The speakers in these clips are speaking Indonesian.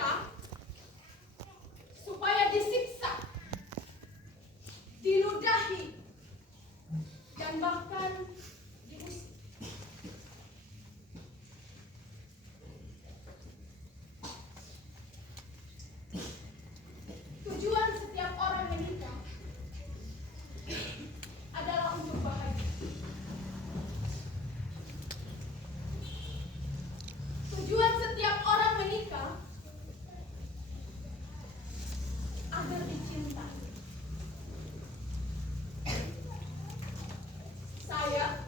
menikah supaya disiksa, diludahi, dan bahkan diusir. Tujuan setiap orang menikah adalah untuk bahagia. Tujuan setiap orang menikah agar dicintai. Saya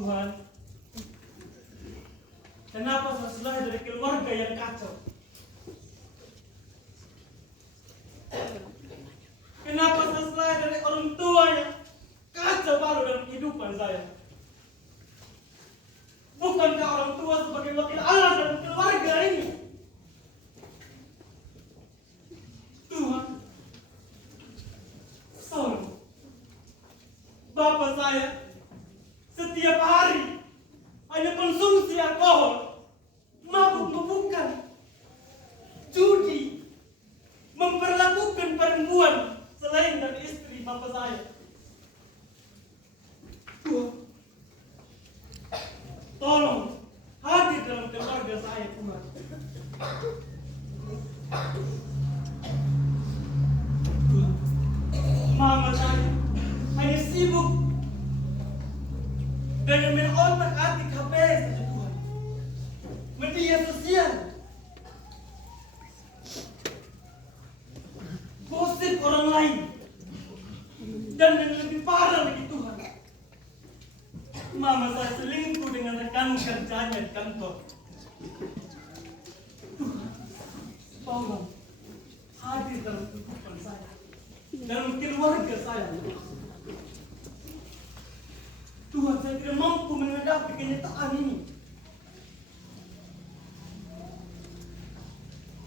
Tuhan, kenapa saya lahir dari keluarga yang kacau? Kenapa saya lahir dari orang tua yang kacau balau dalam kehidupan saya? Bukankah orang tua sebagai wakil Allah dalam keluarga ini? Tuhan, tolong. Bapak saya setiap hari hanya konsumsi alkohol, mabuk-mabukan, judi, memperlakukan perempuan selain dari istri bapak saya. Tuhan, tolong hadir dalam keluarga saya, Tuhan. Tuhan, mama saya hanya sibuk dengan mengotak-atik HP saja, Tuhan. Media sosial, gosip orang lain, dan yang lebih parah lagi, Tuhan, mama saya selingkuh dengan rekan kerjanya di kantor. Tuhan, tolong hadir dalam kehidupan saya, dalam keluarga saya. Tuhan, saya tidak mampu menghadapi kenyataan ini.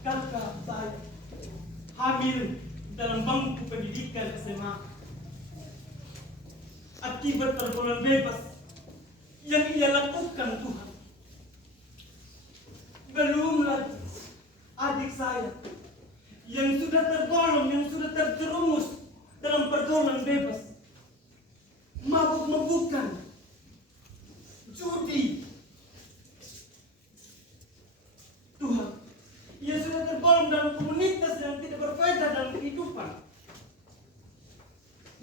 Kakak saya hamil dalam bangku pendidikan SMA akibat pergaulan bebas yang ia lakukan, Tuhan. Belum lagi adik saya yang sudah tergolong, yang sudah terjerumus dalam pergaulan bebas, mabuk-mabukan, judi. Tuhan, ia sudah tergolong dalam komunitas yang tidak berfaedah dalam kehidupan.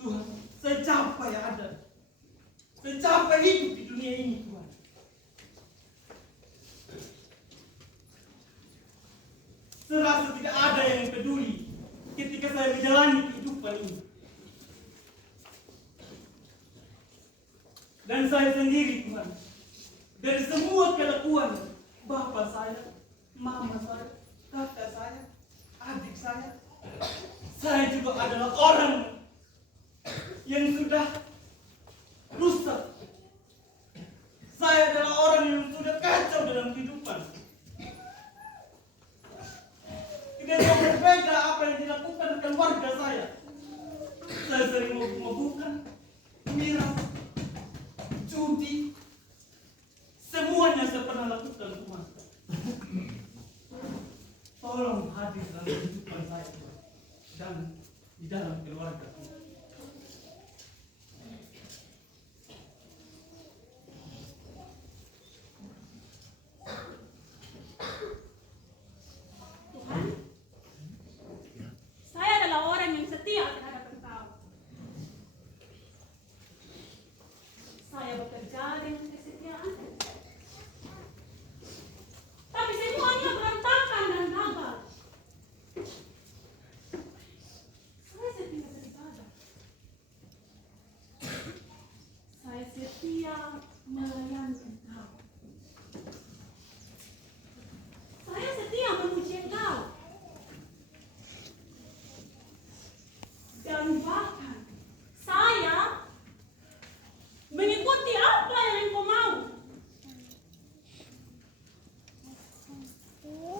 Tuhan, saya capek ada. Saya capek hidup di dunia ini, Tuhan. Serasa tidak ada yang peduli ketika saya menjalani kehidupan ini. Dan saya sendiri, Tuhan, dari semua kelakuan bapak saya, mama saya, kakak saya, adik saya juga adalah orang yang sudah rusak. Saya adalah orang yang sudah kacau dalam kehidupan. Tidak ada yang berbeda apa yang dilakukan dengan warga saya. Saya sering mabuk-mabukan, miras, judi, semuanya saya pernah lakukan, Tuhan. Tolong hadir dalam kehidupan saya, Tuhan, dan di dalam keluarga, Tuhan. Tuhan, saya adalah orang yang setia terhadap Engkau. Saya bekerja dengan kesetiaan. Tapi semuanya berantakan dan gagal. Saya setia beribadah. Saya setia melayani Engkau. Saya setia memuji Engkau. Dan bahkan saya mengikuti apa yang Engkau mau.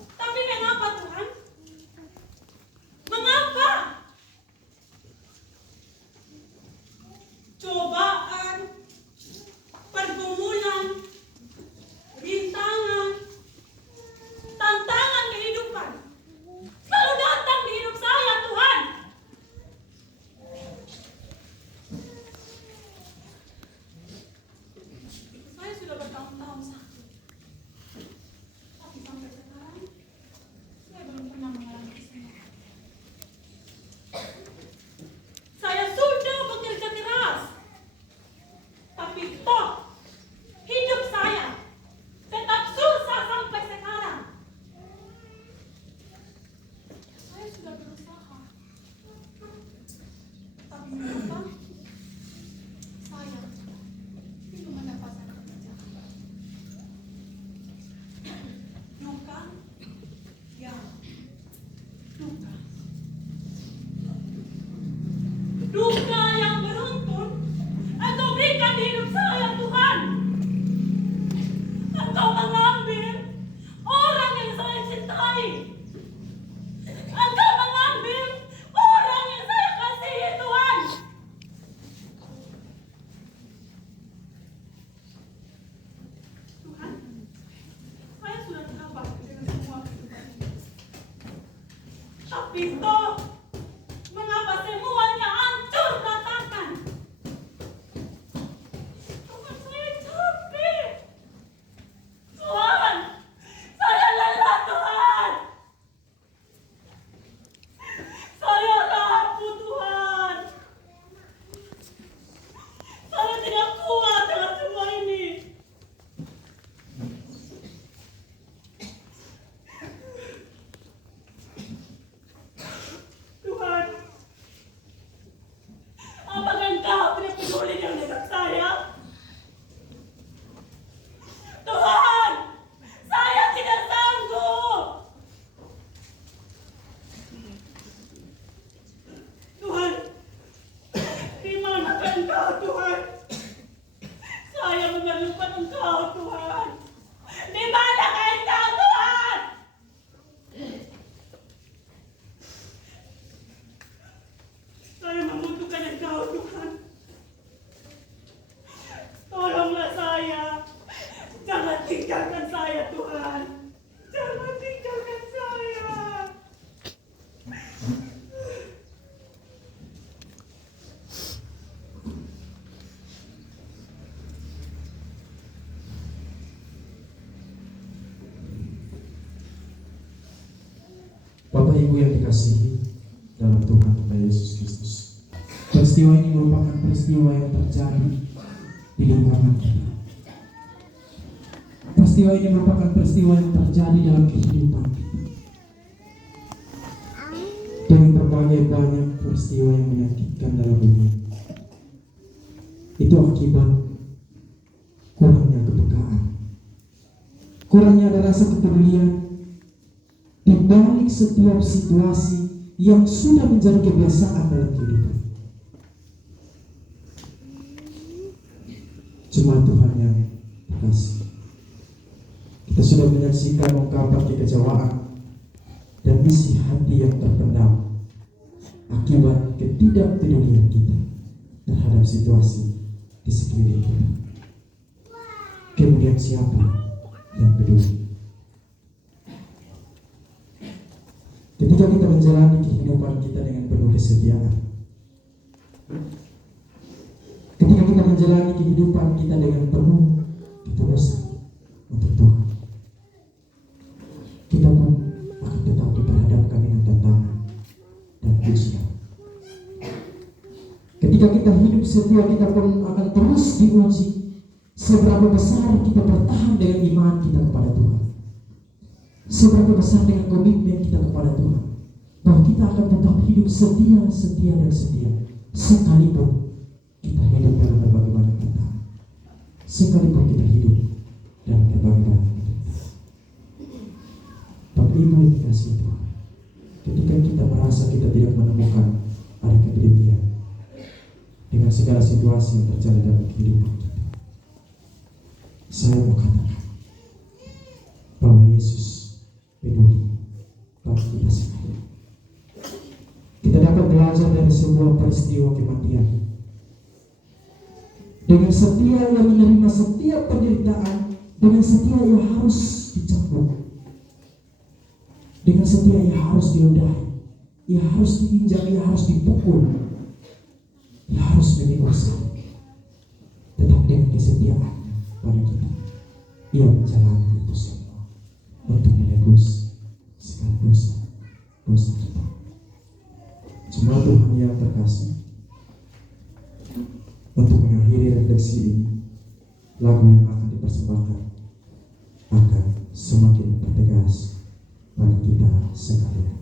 Tapi kenapa, Tuhan? Mengapa? Cobaan, pergumulan, pintu? Mengapa semuanya hancur berantakan? Tuhan, saya capek. Tuhan, saya lelah, Tuhan. Saya rapuh, Tuhan. Saya tidak kuat dengan semua ini. Tuhan, apakah Engkau tidak peduli dengan saya? Tuhan, saya tidak sanggup. Tuhan, di manakah Engkau, Tuhan? Saya memerlukan Engkau, Tuhan. Di manakah Engkau, Tuhan? Saya membutuhkan Engkau, Tuhan. Tolonglah saya. Jangan tinggalkan saya, Tuhan. Jangan tinggalkan saya. Bapak Ibu yang dikasihi dalam Tuhan kita Yesus Kristus, peristiwa ini merupakan peristiwa yang terjadi di lingkungan kita. Peristiwa ini merupakan peristiwa yang terjadi dalam kehidupan kita. Dengan berbagai banyak peristiwa yang menyakitkan dalam dunia. Itu akibat kurangnya kepekaan, kurangnya ada rasa kepedulian di balik setiap situasi yang sudah menjadi kebiasaan dalam kehidupan. Jemaat Tuhan yang terkasih, kita sudah menyaksikan ungkapan kekecewaan dan isi hati yang terpendam akibat ketidakpedulian kita terhadap situasi di sekeliling kita. Kemudian siapa yang peduli? Ketika kita menjalani kehidupan kita dengan penuh kesetiaan, ketika kita menjalani kehidupan kita dengan penuh ketulusan untuk Tuhan, kita pun akan tetap diperhadapkan dengan tantangan dan ujian. Ketika kita hidup setia, kita pun akan terus diuji seberapa besar kita bertahan dengan iman kita kepada Tuhan, seberapa besar dengan komitmen kita kepada Tuhan, bahwa kita akan tetap hidup setia sekalipun kita hidup dalam berbagai macam tantangan, sekalipun kita hidup dalam berbagai macam tantangan. Bapak Ibu yang dikasihi Tuhan, ketika kita merasa kita tidak menemukan ada kebenaran dengan segala situasi yang terjadi dalam kehidupan kita, saya mau katakan bahwa Yesus peduli bagi kita sekali. Kita dapat belajar dari sebuah peristiwa kematian. Dengan setia ia menerima setiap penderitaan, dengan setia ia harus dicambuk, dengan setia ia harus diludahi, ia harus diinjak, ia harus dipukul, ia harus memikul salib. Tetap dengan kesetiaan pada kita, ia menjalani itu semua untuk menebus segala dosa kita. Jemaat Tuhan yang terkasih, untuk mengakhiri refleksi ini, lagu yang akan dipersembahkan akan semakin mempertegas bagi kita sekalian.